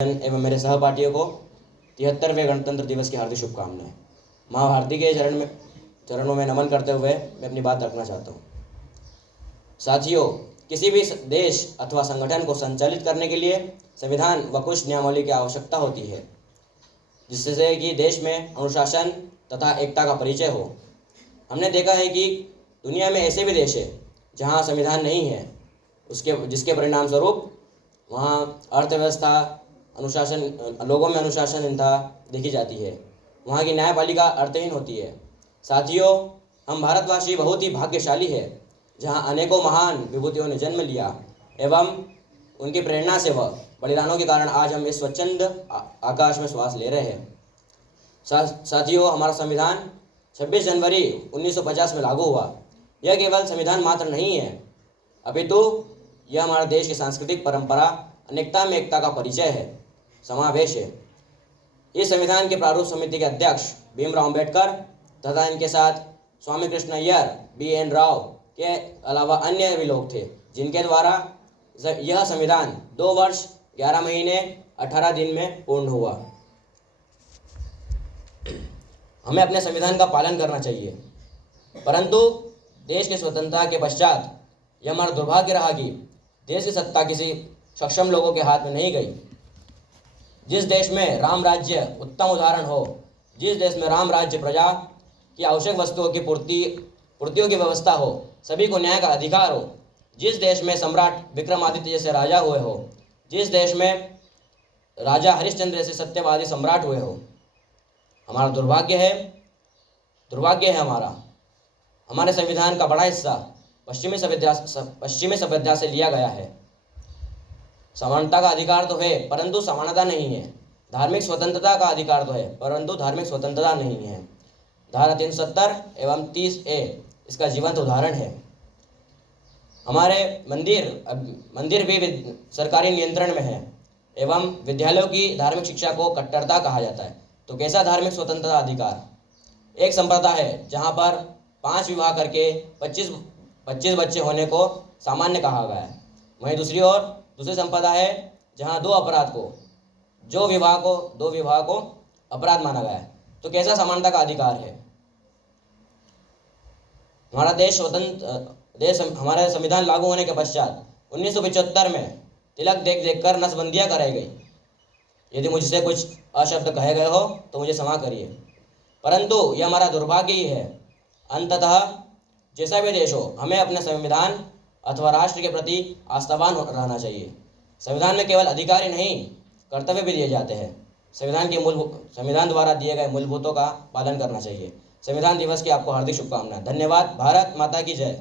एवं मेरे सहपाठियों को 73वें गणतंत्र दिवस की हार्दिक शुभकामनाएं। माँ भारती के चरणों में नमन करते हुए मैं अपनी बात रखना चाहता हूँ। साथियों, किसी भी देश अथवा संगठन को संचालित करने के लिए संविधान व कुछ नियमावली की आवश्यकता होती है, जिससे कि देश में अनुशासन तथा एकता का परिचय हो। हमने देखा है कि दुनिया में ऐसे भी देश है जहाँ संविधान नहीं है, जिसके परिणाम स्वरूप वहाँ अर्थव्यवस्था अनुशासन लोगों में अनुशासनहीनता देखी जाती है। वहाँ की न्यायपालिका अर्थहीन होती है। साथियों, हम भारतवासी बहुत ही भाग्यशाली है जहाँ अनेकों महान विभूतियों ने जन्म लिया एवं उनकी प्रेरणा से व बलिदानों के कारण आज हम इस स्वच्छंद आकाश में श्वास ले रहे हैं। साथियों, हमारा संविधान 26 जनवरी 1950 में लागू हुआ। यह केवल संविधान मात्र नहीं है, अपितु यह हमारे देश की सांस्कृतिक परंपरा, अनेकता में एकता का परिचय है, समावेश है। इस संविधान के प्रारूप समिति के अध्यक्ष भीमराव अंबेडकर तथा इनके साथ स्वामी कृष्ण अय्यर, B.N. राव के अलावा अन्य भी लोग थे, जिनके द्वारा यह संविधान 2 वर्ष 11 महीने 18 दिन में पूर्ण हुआ। हमें अपने संविधान का पालन करना चाहिए, परंतु देश की स्वतंत्रता के पश्चात यह हमारा दुर्भाग्य रहा कि देश की सत्ता किसी सक्षम लोगों के हाथ में नहीं गई। जिस देश में राम राज्य उत्तम उदाहरण हो, जिस देश में राम राज्य प्रजा की आवश्यक वस्तुओं की पूर्तियों की व्यवस्था हो, सभी को न्याय का अधिकार हो, जिस देश में सम्राट विक्रमादित्य जैसे राजा हुए हो, जिस देश में राजा हरिश्चंद्र जैसे सत्यवादी सम्राट हुए हो, हमारा दुर्भाग्य है हमारे संविधान का बड़ा हिस्सा पश्चिमी सभ्यता से लिया गया है। समानता का अधिकार तो है, परंतु समानता नहीं है। धार्मिक स्वतंत्रता का अधिकार तो है, परंतु धार्मिक स्वतंत्रता नहीं है। धारा 370 एवं 30A इसका जीवंत उदाहरण है। हमारे मंदिर भी सरकारी नियंत्रण में है एवं विद्यालयों की धार्मिक शिक्षा को कट्टरता कहा जाता है। तो कैसा धार्मिक स्वतंत्रता अधिकार? एक संप्रदाय है जहाँ पर 5 विवाह करके 25 बच्चे होने को सामान्य कहा गया है। वहीं दूसरी संप्रदा है जहाँ 2 विवाह को अपराध माना गया है। तो कैसा समानता का अधिकार है? हमारा संविधान लागू होने के पश्चात 1975 में तिलक देख कर नसबंदियाँ कराई गई। यदि मुझसे कुछ अशब्द कहे गए हो तो मुझे क्षमा करिए, परंतु यह हमारा दुर्भाग्य ही है। अंततः जैसा भी देश हो, हमें अपने संविधान अथवा राष्ट्र के प्रति आस्थावान रहना चाहिए। संविधान में केवल अधिकार ही नहीं, कर्तव्य भी दिए जाते हैं। संविधान द्वारा दिए गए मूलभूतों का पालन करना चाहिए। संविधान दिवस की आपको हार्दिक शुभकामनाएं। धन्यवाद। भारत माता की जय।